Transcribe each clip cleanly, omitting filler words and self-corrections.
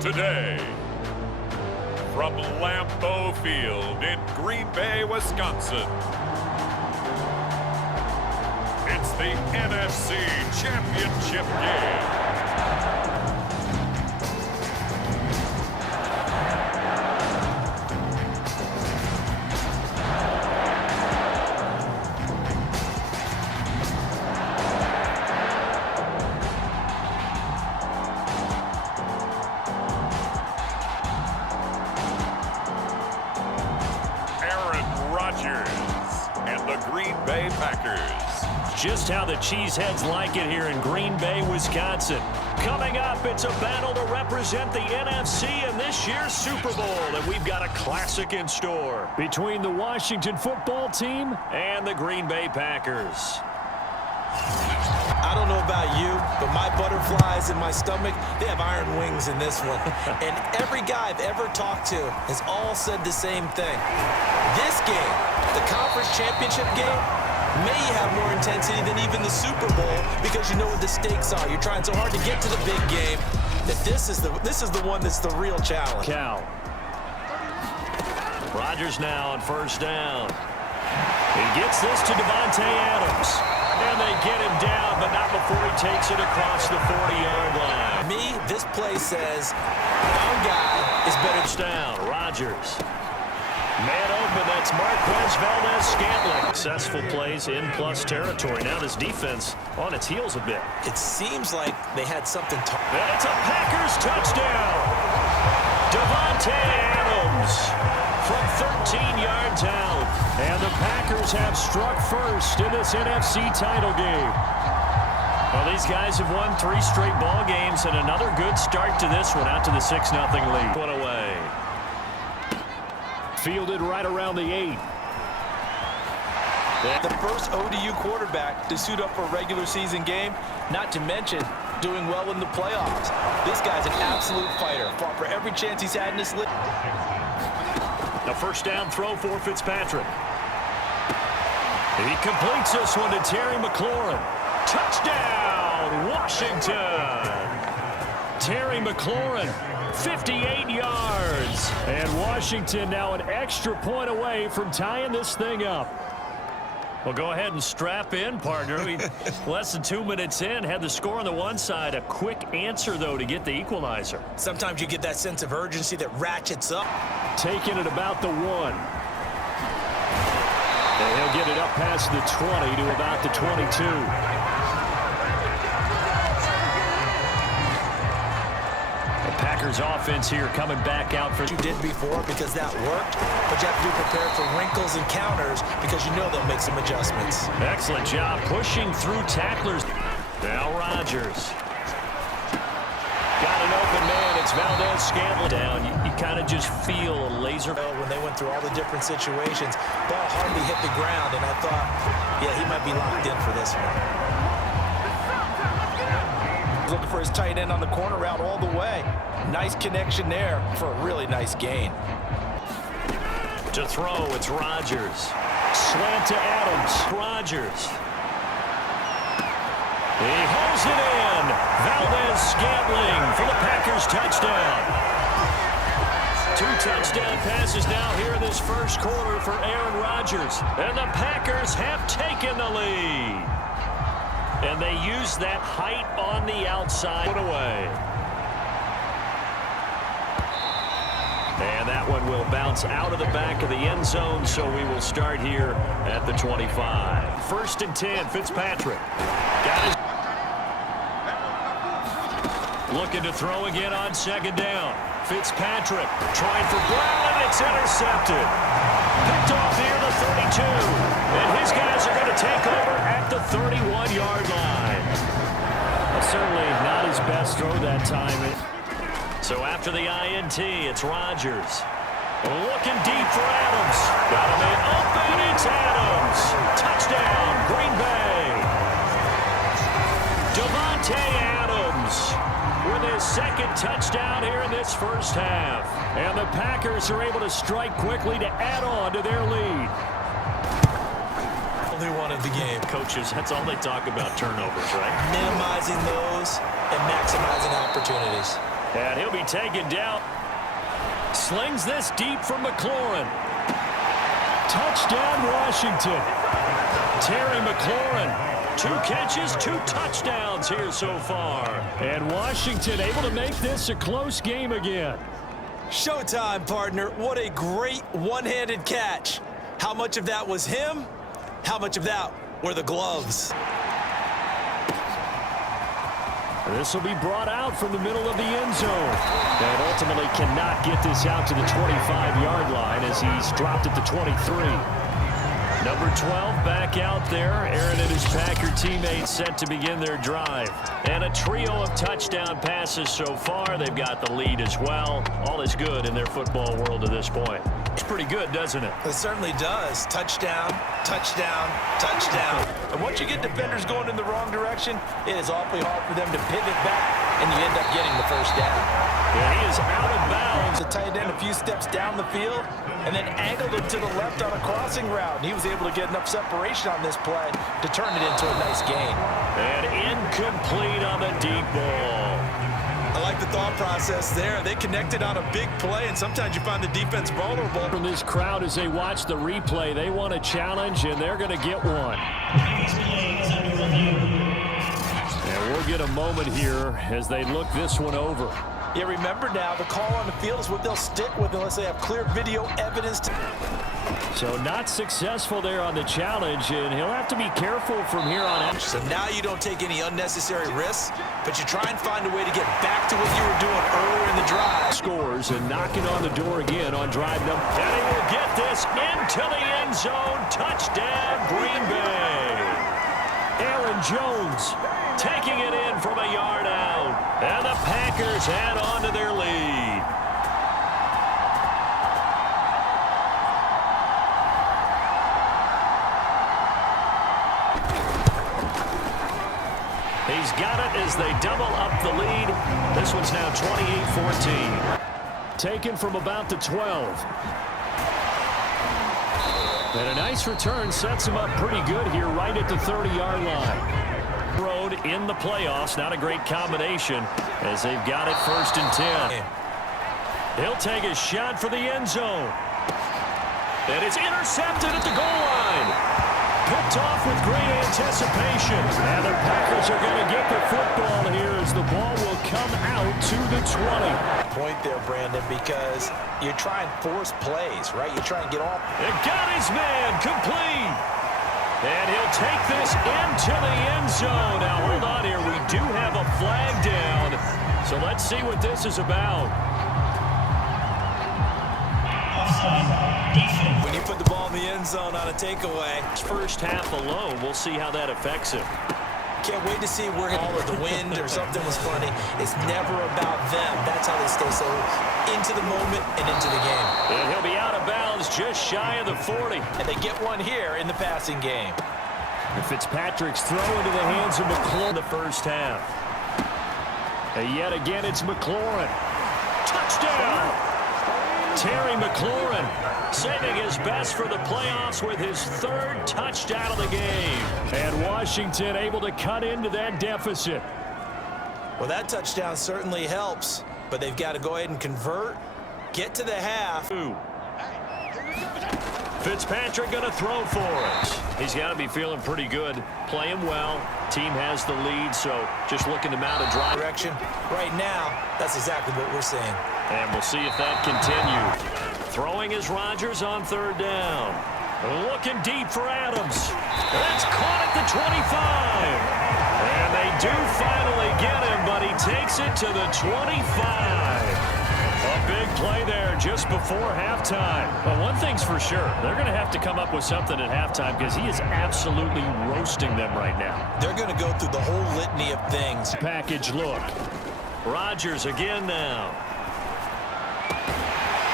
Today, from Lambeau Field in Green Bay, Wisconsin, it's the NFC Championship game. And the Green Bay Packers. Just how the Cheeseheads like it here in Green Bay, Wisconsin. Coming up, it's a battle to represent the NFC in this year's Super Bowl, and we've got a classic in store between the Washington football team and the Green Bay Packers. I don't know about you, but my butterflies in my stomach, they have iron wings in this one. And every guy I've ever talked to has all said the same thing. This game, the conference championship game, may have more intensity than even the Super Bowl because you know what the stakes are. You're trying so hard to get to the big game that this is the one that's the real challenge. Cal. Rodgers now on first down. He gets this to Davante Adams. And they get him down, but not before he takes it across the 40-yard line. Me, this play says, our guy is better. Down, Rodgers. Man open, that's Marquez Valdez-Scantling. Successful plays in plus territory. Now this defense on its heels a bit. It seems like they had something to... And it's a Packers touchdown. Davante Adams from 13 yards out. And the Packers have struck first in this NFC title game. Well, these guys have won 3 straight ball games and another good start to this one out to the 6-0 lead. One away. Fielded right around the 8. The first ODU quarterback to suit up for a regular season game, not to mention doing well in the playoffs. This guy's an absolute fighter. Fought for every chance he's had in this league. A first down throw for Fitzpatrick. He completes this one to Terry McLaurin. Touchdown, Washington. Terry McLaurin, 58 yards. And Washington now an extra point away from tying this thing up. Well, go ahead and strap in, partner. Less than 2 minutes in, had the score on the one side. A quick answer, though, to get the equalizer. Sometimes you get that sense of urgency that ratchets up. Taking it about the 1. And he'll get it up past the 20 to about the 22. The Packers offense here coming back out for... You did before because that worked, but you have to be prepared for wrinkles and counters because you know they'll make some adjustments. Excellent job pushing through tacklers. Now Rodgers. Got an open man. It's Valdez-Scantling down. You kind of just feel a laser. When they went through all the different situations, ball hardly hit the ground, and I thought, yeah, he might be locked in for this one. Looking for his tight end on the corner route all the way. Nice connection there for a really nice gain. To throw, it's Rodgers. Slant to Adams. Rodgers. He holds it in. Valdez-Scantling for the Packers touchdown. 2 touchdown passes now here in this first quarter for Aaron Rodgers. And the Packers have taken the lead. And they use that height on the outside. Put away. And that one will bounce out of the back of the end zone, so we will start here at the 25. First and 10, Fitzpatrick. Got his... Looking to throw again on second down. Fitzpatrick trying for Brown, and it's intercepted. Picked off near the 32. And his guys are going to take over at the 31-yard line. Well, certainly not his best throw that time. So after the INT, it's Rodgers. Looking deep for Adams. Got him in open. It's Adams. Touchdown, Green Bay. Davante Adams with his second touchdown here in this first half. And the Packers are able to strike quickly to add on to their lead. Only one of the game. Coaches, that's all they talk about, turnovers, right? Minimizing those and maximizing opportunities. And he'll be taken down. Slings this deep from McLaurin. Touchdown, Washington. Terry McLaurin. 2 catches, 2 touchdowns here so far. And Washington able to make this a close game again. Showtime, partner. What a great one-handed catch. How much of that was him? How much of that were the gloves? This will be brought out from the middle of the end zone. And ultimately cannot get this out to the 25-yard line as he's dropped at the 23. Number 12 back out there. Aaron and his Packer teammates set to begin their drive. And a trio of touchdown passes so far. They've got the lead as well. All is good in their football world at this point. It's pretty good, doesn't it? It certainly does. Touchdown, touchdown, touchdown. And once you get defenders going in the wrong direction, it is awfully hard for them to pivot back, and you end up getting the first down. Yeah, he is out of bounds. The tight end a few steps down the field and then angled it to the left on a crossing route. And he was able to get enough separation on this play to turn it into a nice gain. And incomplete on the deep ball. I like the thought process there. They connected on a big play, and sometimes you find the defense vulnerable. From this crowd as they watch the replay, they want a challenge, and they're going to get one. And we'll get a moment here as they look this one over. Yeah, remember now, the call on the field is what they'll stick with unless they have clear video evidence. So not successful there on the challenge, and he'll have to be careful from here on out. So now you don't take any unnecessary risks, but you try and find a way to get back to what you were doing earlier in the drive. Scores and knocking on the door again on drive number. And he will get this into the end zone. Touchdown, Green Bay. Aaron Jones taking it in from a yard out. And the Packers add on to their lead. He's got it as they double up the lead. This one's now 28-14. Taken from about the 12. And a nice return sets him up pretty good here right at the 30-yard line. Road in the playoffs, not a great combination as they've got it 1st and 10. He'll take a shot for the end zone. And it's intercepted at the goal line. Picked off with great anticipation. And the Packers are going to get the football here as the ball will come out to the 20. Point there, Brandon, because you try and force plays, right? You try and get off. It got his man complete. And he'll take this into the end zone. Now, hold on here. We do have a flag down. So let's see what this is about. When you put the ball in the end zone on a takeaway. First half alone, we'll see how that affects him. Can't wait to see where all of the wind or something was funny. It's never about them. That's how they stay so into the moment and into the game. And he'll be out of bounds just shy of the 40. And they get one here in the passing game. And Fitzpatrick's throw into the hands of McLaurin in the first half. And yet again, it's McLaurin. Touchdown! Terry McLaurin saving his best for the playoffs with his 3rd touchdown of the game. And Washington able to cut into that deficit. Well, that touchdown certainly helps, but they've got to go ahead and convert, get to the half. Fitzpatrick going to throw for it. He's got to be feeling pretty good, playing well. Team has the lead, so just looking to mount a drive. Direction. Right now, that's exactly what we're seeing. And we'll see if that continues. Throwing is Rodgers on 3rd down. Looking deep for Adams. That's caught at the 25. And they do finally get him, but he takes it to the 25. A big play there just before halftime. But one thing's for sure, they're going to have to come up with something at halftime because he is absolutely roasting them right now. They're going to go through the whole litany of things. Package look. Rodgers again now.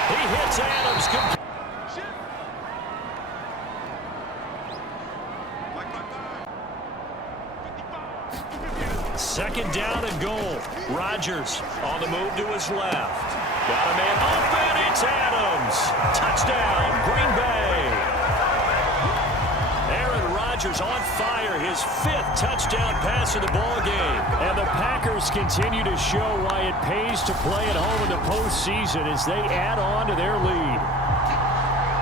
He hits Adams. Second down and goal. Rodgers on the move to his left. Got a man open. It's Adams. Touchdown, Green Bay. Aaron Rodgers. Rodgers on fire, his 5th touchdown pass of the ball game. And the Packers continue to show why it pays to play at home in the postseason as they add on to their lead.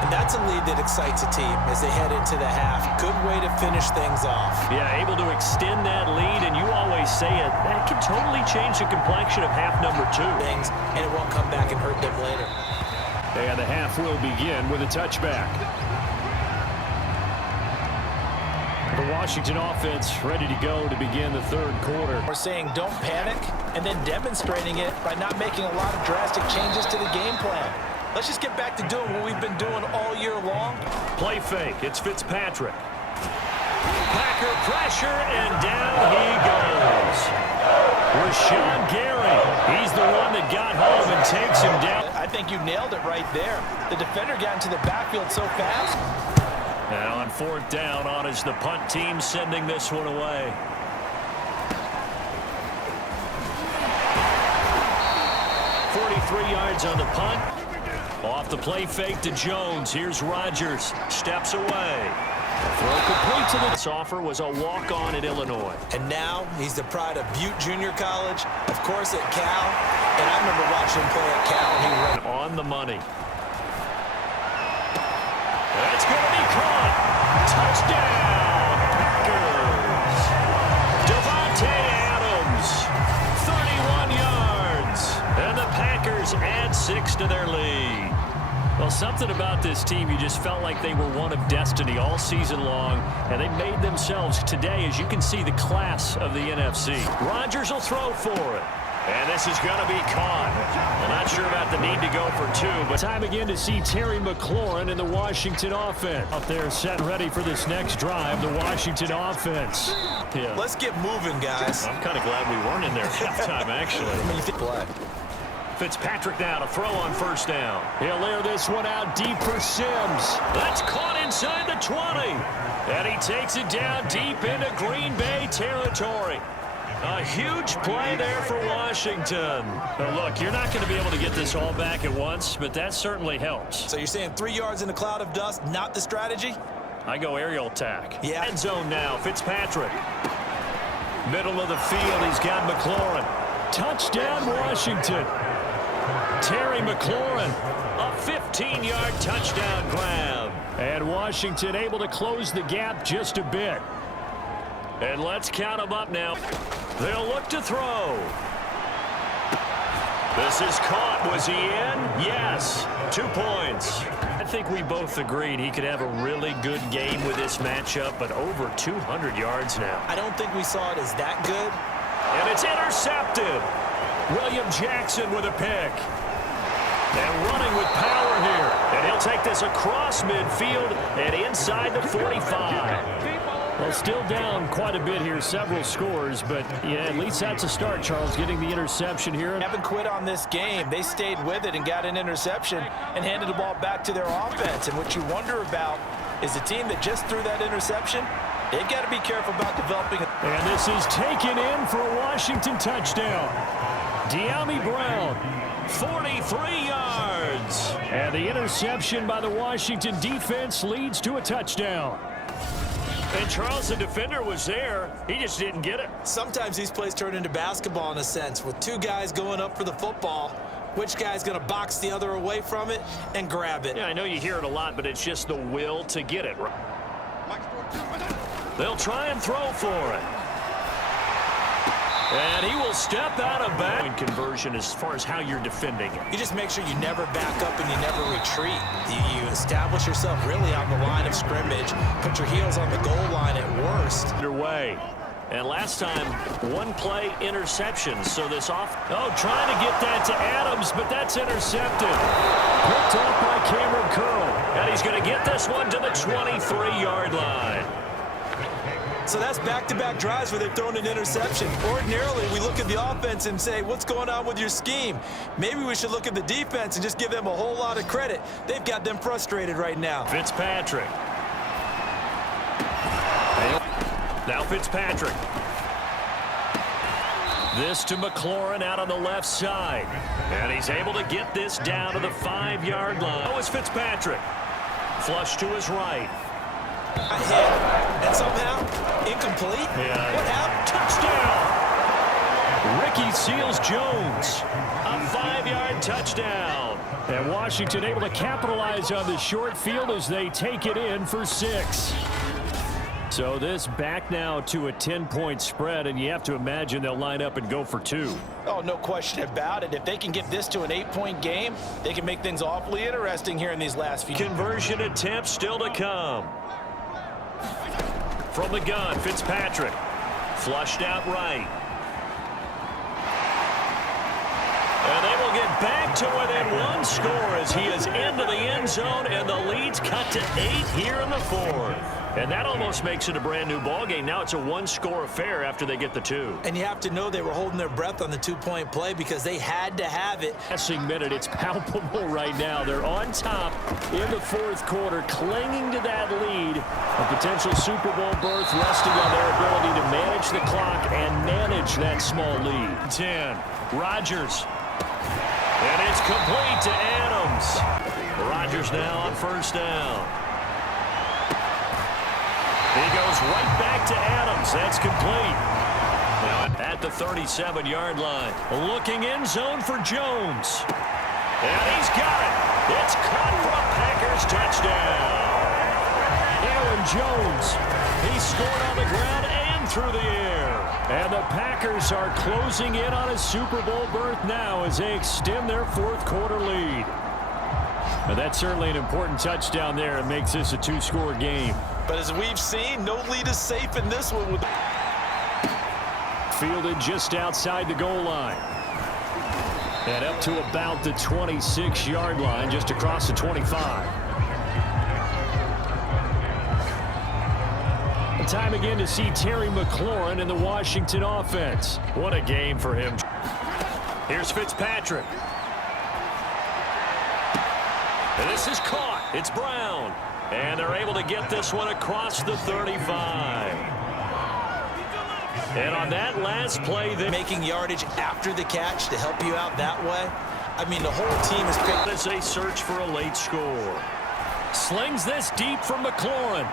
And that's a lead that excites a team as they head into the half. Good way to finish things off. Yeah, able to extend that lead, and you always say it, that can totally change the complexion of half number 2. Things, and it won't come back and hurt them later. And the half will begin with a touchback. The Washington offense ready to go to begin the 3rd quarter. We're saying don't panic, and then demonstrating it by not making a lot of drastic changes to the game plan. Let's just get back to doing what we've been doing all year long. Play fake. It's Fitzpatrick. Packer pressure, and down he goes. Rashawn Gary. He's the one that got home and takes him down. I think you nailed it right there. The defender got into the backfield so fast. Now on 4th down, on is the punt team sending this one away. Yards on the punt. Off the play fake to Jones. Here's Rodgers. Steps away. Throw complete to the... This offer was a walk-on at Illinois. And now he's the pride of Butte Junior College, of course at Cal. And I remember watching him play at Cal. He ran on the money. That's going to be caught. Touchdown, Packers. Devontae Adams, 31 yards. And the Packers add 6 to their lead. Well, something about this team, you just felt like they were one of destiny all season long, and they made themselves today, as you can see, the class of the NFC. Rodgers will throw for it. And this is going to be caught. I'm not sure about the need to go for 2, but time again to see Terry McLaurin in the Washington offense. Out there set ready for this next drive, the Washington offense. Yeah. Let's get moving, guys. I'm kind of glad we weren't in there at halftime, actually. Play. Fitzpatrick now to throw on 1st down. He'll air this one out deep for Sims. That's caught inside the 20. And he takes it down deep into Green Bay territory. A huge play there for Washington. Now look, you're not going to be able to get this all back at once, but that certainly helps. So you're saying 3 yards in a cloud of dust, not the strategy? I go aerial attack. Yeah. End zone now, Fitzpatrick. Middle of the field, he's got McLaurin. Touchdown, Washington. Terry McLaurin, a 15-yard touchdown grab. And Washington able to close the gap just a bit. And let's count them up now. They'll look to throw. This is caught. Was he in? Yes. 2 points. I think we both agreed he could have a really good game with this matchup, but over 200 yards now. I don't think we saw it as that good. And it's intercepted. William Jackson with a pick. And running with power here. And he'll take this across midfield and inside the 45. Well, still down quite a bit here, several scores, but yeah, at least that's a start, Charles, getting the interception here. Haven't quit on this game. They stayed with it and got an interception and handed the ball back to their offense. And what you wonder about is the team that just threw that interception, they've got to be careful about developing it. And this is taken in for a Washington touchdown. De'Ami Brown, 43 yards. And the interception by the Washington defense leads to a touchdown. And Charles, the defender, was there. He just didn't get it. Sometimes these plays turn into basketball in a sense, with 2 guys going up for the football. Which guy's going to box the other away from it and grab it? Yeah, I know you hear it a lot, but it's just the will to get it. They'll try and throw for it. And he will step out of bounds. Conversion as far as how you're defending it. You just make sure you never back up and you never retreat. You establish yourself really on the line of scrimmage, put your heels on the goal line at worst. Underway. And last time, 1 play interception. So this off. Oh, trying to get that to Adams, but that's intercepted. Picked off by Cameron Curl. And he's going to get this one to the 23-yard line. So that's back-to-back drives where they've thrown an interception. Ordinarily, we look at the offense and say, what's going on with your scheme? Maybe we should look at the defense and just give them a whole lot of credit. They've got them frustrated right now. Fitzpatrick. Now Fitzpatrick. This to McLaurin out on the left side. And he's able to get this down to the 5-yard line. Oh, it's Fitzpatrick. Flush to his right. A hit. And somehow, incomplete? Yeah. What happened? Touchdown! Ricky Seals-Jones. A 5-yard touchdown. And Washington able to capitalize on the short field as they take it in for 6. So this back now to a 10-point spread, and you have to imagine they'll line up and go for 2. Oh, no question about it. If they can get this to an 8-point game, they can make things awfully interesting here in these last few. Conversion attempts still to come. From the gun, Fitzpatrick. Flushed out right. And they will get back to within 1 score as he is into the end zone, and the lead's cut to 8 here in the 4th. And that almost makes it a brand-new ball game. Now it's a 1-score affair after they get the 2. And you have to know they were holding their breath on the 2-point play because they had to have it. Passing minute, it's palpable right now. They're on top in the 4th quarter, clinging to that lead. A potential Super Bowl berth resting on their ability to manage the clock and manage that small lead. 10, Rodgers. And it's complete to Adams. Rodgers now on 1st down. He goes right back to Adams. That's complete. Now at the 37-yard line. Looking end zone for Jones. And he's got it. It's caught for a Packers touchdown. Aaron Jones. He scored on the ground and through the air. And the Packers are closing in on a Super Bowl berth now as they extend their 4th quarter lead. And that's certainly an important touchdown there. It makes this a 2-score game. But as we've seen, no lead is safe in this one. Fielded just outside the goal line. And up to about the 26-yard line, just across the 25. Time again to see Terry McLaurin in the Washington offense. What a game for him. Here's Fitzpatrick. And this is caught. It's Brown. And they're able to get this one across the 35. And on that last play, they're making yardage after the catch to help you out that way. I mean, the whole team is picked. As they search for a late score. Slings this deep from McLaurin.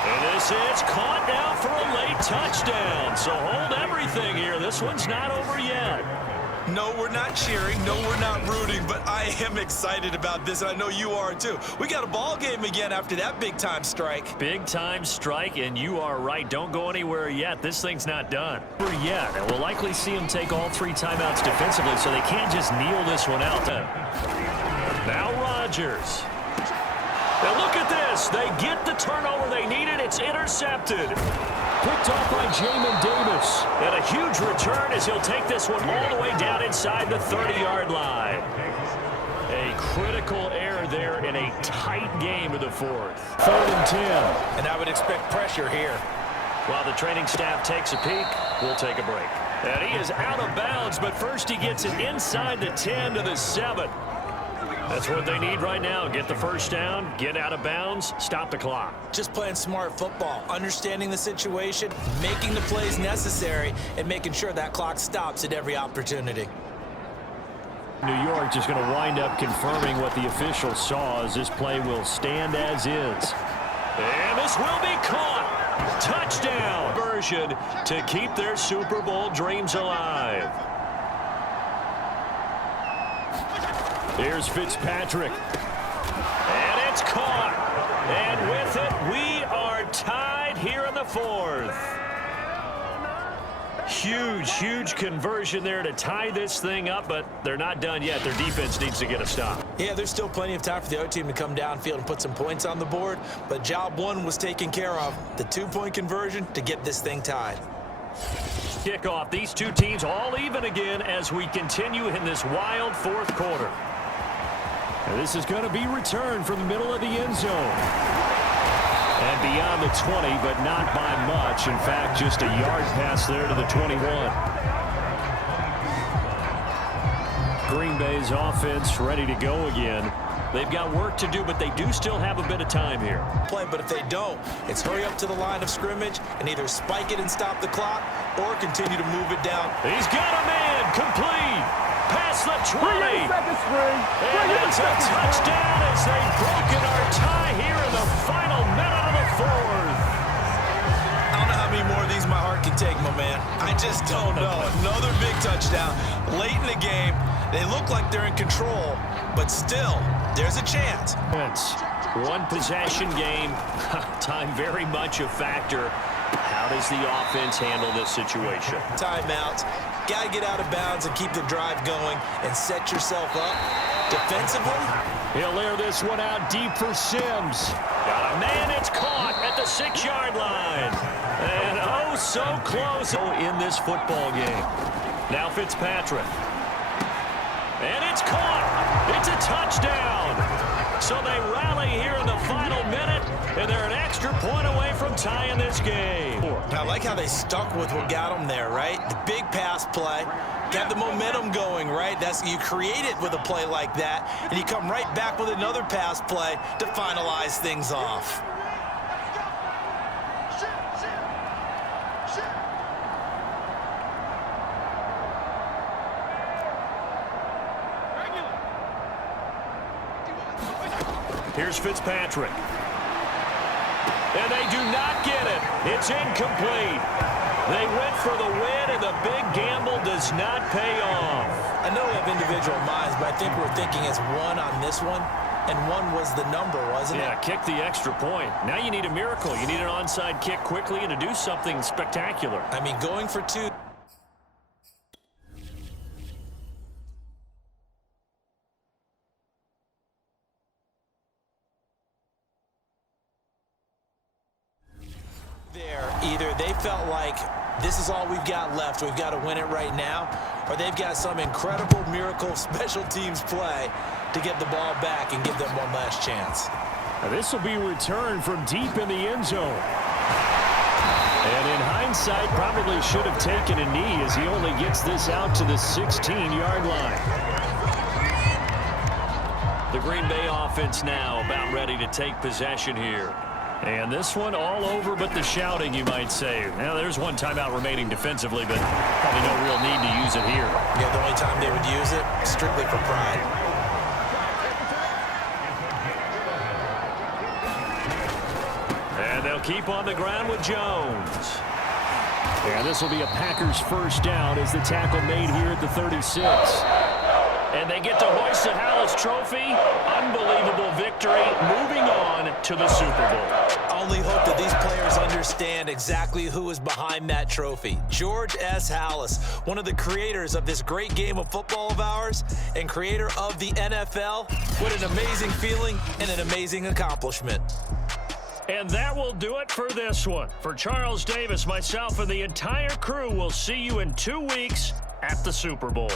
And this is caught now for a late touchdown. So hold everything here. This one's not over yet. No, we're not cheering. No, we're not rooting. But I am excited about this, and I know you are too. We got a ball game again after that big-time strike. Big-time strike, and you are right. Don't go anywhere yet. This thing's not done. Yet, and we'll likely see them take all 3 timeouts defensively, so they can't just kneel this one out. Now Rodgers. Now look at this. They get the turnover they needed. It's intercepted. Picked off by Jamin Davis. And a huge return as he'll take this one all the way down inside the 30-yard line. A critical error there in a tight game of the 4th. 3rd and 10. And I would expect pressure here. While the training staff takes a peek, we'll take a break. And he is out of bounds, but first he gets it inside the 10 to the 7. That's what they need right now. Get the 1st down, get out of bounds, stop the clock. Just playing smart football, understanding the situation, making the plays necessary, and making sure that clock stops at every opportunity. New York just going to wind up confirming what the officials saw as this play will stand as is. And this will be caught. Touchdown version to keep their Super Bowl dreams alive. Here's Fitzpatrick. And it's caught. And with it, we are tied here in the 4th. Huge conversion there to tie this thing up, but they're not done yet. Their defense needs to get a stop. Yeah, there's still plenty of time for the other team to come downfield and put some points on the board, but job 1 was taken care of. The 2-point conversion to get this thing tied. Kickoff. These 2 teams all even again as we continue in this wild 4th quarter. This is going to be returned from the middle of the end zone. And beyond the 20, but not by much. In fact, just a yard pass there to the 21. Green Bay's offense ready to go again. They've got work to do, but they do still have a bit of time here. But if they don't, it's hurry up to the line of scrimmage and either spike it and stop the clock or continue to move it down. He's got a man complete. Past the 20. And it's a touchdown as they've broken our tie here in the final minute of the fourth. I don't know how many more of these my heart can take, my man. I just don't know. Another big touchdown late in the game. They look like they're in control, but still, there's a chance. It's one possession game. Time very much a factor. How does the offense handle this situation? Timeouts. Got to get out of bounds and keep the drive going and set yourself up defensively. He'll air this one out deep for Sims. Got a man, it's caught at the 6-yard line. And oh, so close in this football game. Now Fitzpatrick. And it's caught. It's a touchdown. So they rally here in the final minute, and they're an extra point away from tying this game. I like how they stuck with what got them there, right? The big pass play. Got the momentum going, right? You create it with a play like that, and you come right back with another pass play to finalize things off. Here's Fitzpatrick. And they do not get it. It's incomplete. They went for the win, and the big gamble does not pay off. I know we have individual minds, but I think we're thinking it's one on this one, and one was the number, wasn't it? Yeah, kick the extra point. Now you need a miracle. You need an onside kick quickly and to do something spectacular. I mean, going for two. Either they felt like this is all we've got left, we've got to win it right now, or they've got some incredible miracle special teams play to get the ball back and give them one last chance. Now this will be returned from deep in the end zone. And in hindsight, probably should have taken a knee as he only gets this out to the 16-yard line. The Green Bay offense now about ready to take possession here. And this one all over but the shouting, you might say. Now, there's one timeout remaining defensively, but probably no real need to use it here. Yeah, the only time they would use it, strictly for pride. And they'll keep on the ground with Jones. And this will be a Packers first down as the tackle made here at the 36. And they get to hoist the Hallis Trophy. Unbelievable victory. Moving on to the Super Bowl. Only hope that these players understand exactly who is behind that trophy. George S. Hallis, one of the creators of this great game of football of ours and creator of the NFL. What an amazing feeling and an amazing accomplishment. And that will do it for this one. For Charles Davis, myself, and the entire crew, we'll see you in 2 weeks at the Super Bowl.